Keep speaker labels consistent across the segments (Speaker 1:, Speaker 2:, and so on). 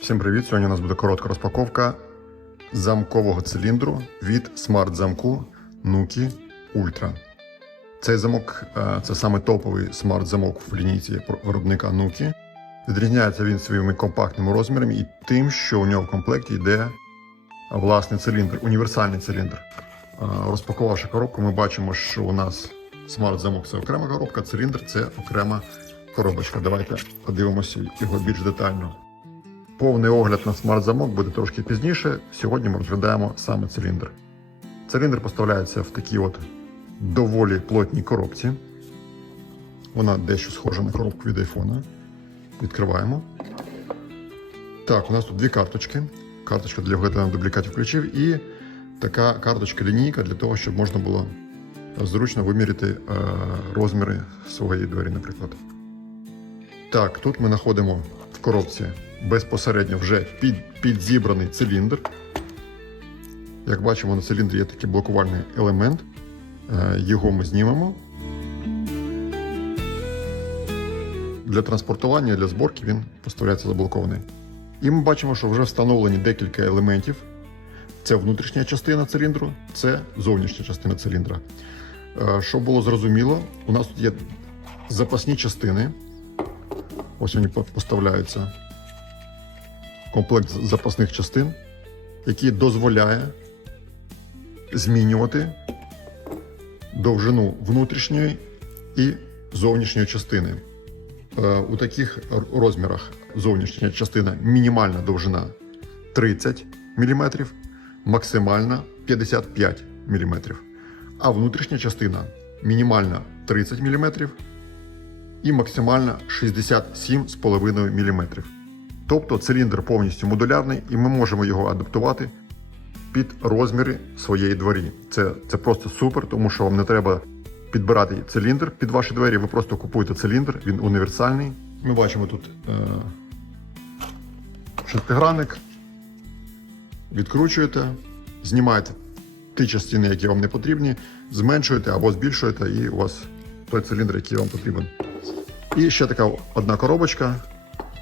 Speaker 1: Всім привіт! Сьогодні у нас буде коротка розпаковка замкового циліндру від смарт-замку Nuki Ultra. Цей замок е, це саме топовий смарт-замок в лінійці виробника Nuki. Відрізняється він своїми компактними розмірами і тим, що у нього в комплекті йде власний циліндр, універсальний циліндр. Е, Розпакувавши коробку, ми бачимо, що у нас смарт-замок це окрема коробка, циліндр це окрема коробочка. Давайте подивимося його більш детально. Повний огляд на смарт-замок буде трошки пізніше. Сьогодні ми розглядаємо саме циліндр. Циліндр поставляється в такій от доволі плотній коробці. Вона дещо схожа на коробку від айфона. Відкриваємо. Так, у нас тут дві карточки. Карточка для виготовлення дублікатів ключів і така карточка лінійка для того, щоб можна було зручно виміряти е, розміри своєї двері, наприклад. Так, тут ми знаходимо коробці безпосередньо вже під, підзібраний циліндр. Як бачимо, на циліндрі є такий блокувальний елемент. Е, Його ми знімемо. Для транспортування, для зборки він поставляється заблокований. І ми бачимо, що вже встановлені декілька елементів. Це внутрішня частина циліндру, це зовнішня частина циліндра. Е, Щоб було зрозуміло, у нас тут є запасні частини. Ось вони по- поставляються. Комплект запасних частин, який дозволяє змінювати довжину внутрішньої і зовнішньої частини. Е, У таких розмірах зовнішня частина мінімальна довжина 30 мм, максимальна 55 мм, а внутрішня частина мінімальна 30 мм і максимальна 67,5 мм. Тобто циліндр повністю модулярний, і ми можемо його адаптувати під розміри своєї двері. Це, це просто супер, тому що вам не треба підбирати циліндр під ваші двері. Ви просто купуєте циліндр, він універсальний. Ми бачимо тут е, шестигранник. Відкручуєте, знімаєте ті частини, які вам не потрібні, зменшуєте або збільшуєте, і у вас той циліндр, який вам потрібен. І ще така одна коробочка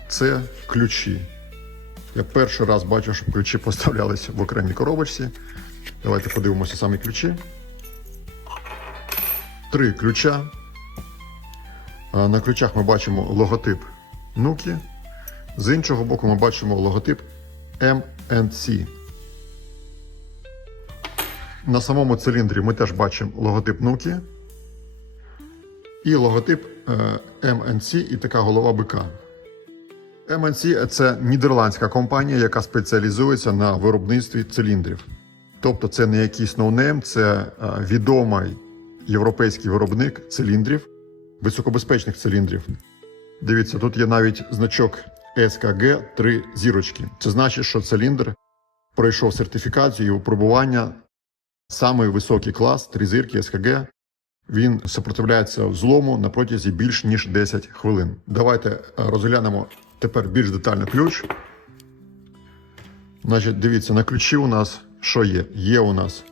Speaker 1: це ключі. Я перший раз бачу, що ключі поставлялися в окремій коробочці. Давайте подивимося самі ключі. Три ключа. На ключах ми бачимо логотип Nuki. З іншого боку, ми бачимо логотип MNC. На самому циліндрі ми теж бачимо логотип Nuki. І логотип е, MNC і така голова бика. MNC – це нідерландська компанія, яка спеціалізується на виробництві циліндрів. Тобто це не якийсь ноунейм, це е, відомий європейський виробник циліндрів, високобезпечних циліндрів. Дивіться, тут є навіть значок SKG 3 зірочки. Це значить, що циліндр пройшов сертифікацію і випробування самий високий клас 3 зірки СКГ. Він сопротивляється злому на протязі більш ніж 10 хвилин. Давайте е, розглянемо тепер більш детально ключ. Значить, дивіться, на ключі у нас що є? Є у нас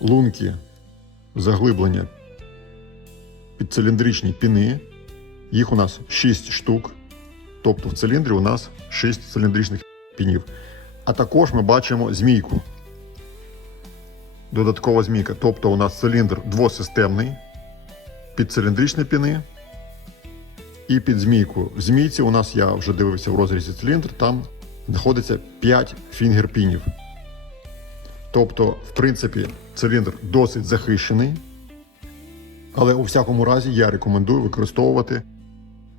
Speaker 1: лунки заглиблення під циліндричні піни. Їх у нас 6 штук. Тобто в циліндрі у нас 6 циліндричних пінів. А також ми бачимо змійку. Додаткова змійка. Тобто у нас циліндр двосистемний, під циліндричні піни і під змійку. В змійці у нас я вже дивився в розрізі циліндр, там знаходиться 5 фінгерпінів. Тобто, в принципі, циліндр досить захищений. Але у всякому разі я рекомендую використовувати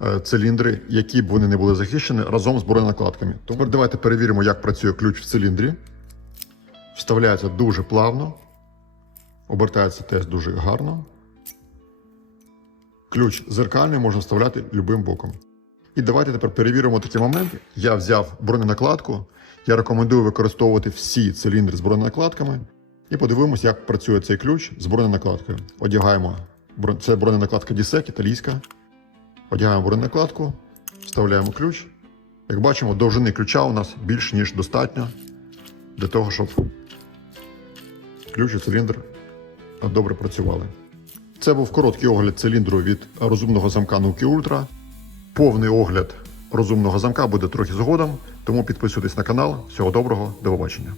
Speaker 1: е, циліндри, які б вони не були захищені, разом з броненакладками. Тепер давайте перевіримо, як працює ключ в циліндрі. Вставляється дуже плавно, обертається теж дуже гарно. Ключ зеркальний можна вставляти любим боком. І давайте тепер перевіримо такі моменти. Я взяв броненакладку. Я рекомендую використовувати всі циліндри з броненакладками. І подивимось, як працює цей ключ з броненакладкою. Одягаємо. Це броненакладка Дісек, італійська. Одягаємо броненакладку, вставляємо ключ. Як бачимо, довжини ключа у нас більш ніж достатньо для того, щоб ключ і циліндр добре працювали. Це був короткий огляд циліндру від розумного замка Nuki Ultra. Повний огляд розумного замка буде трохи згодом, тому підписуйтесь на канал. Всього доброго, до побачення.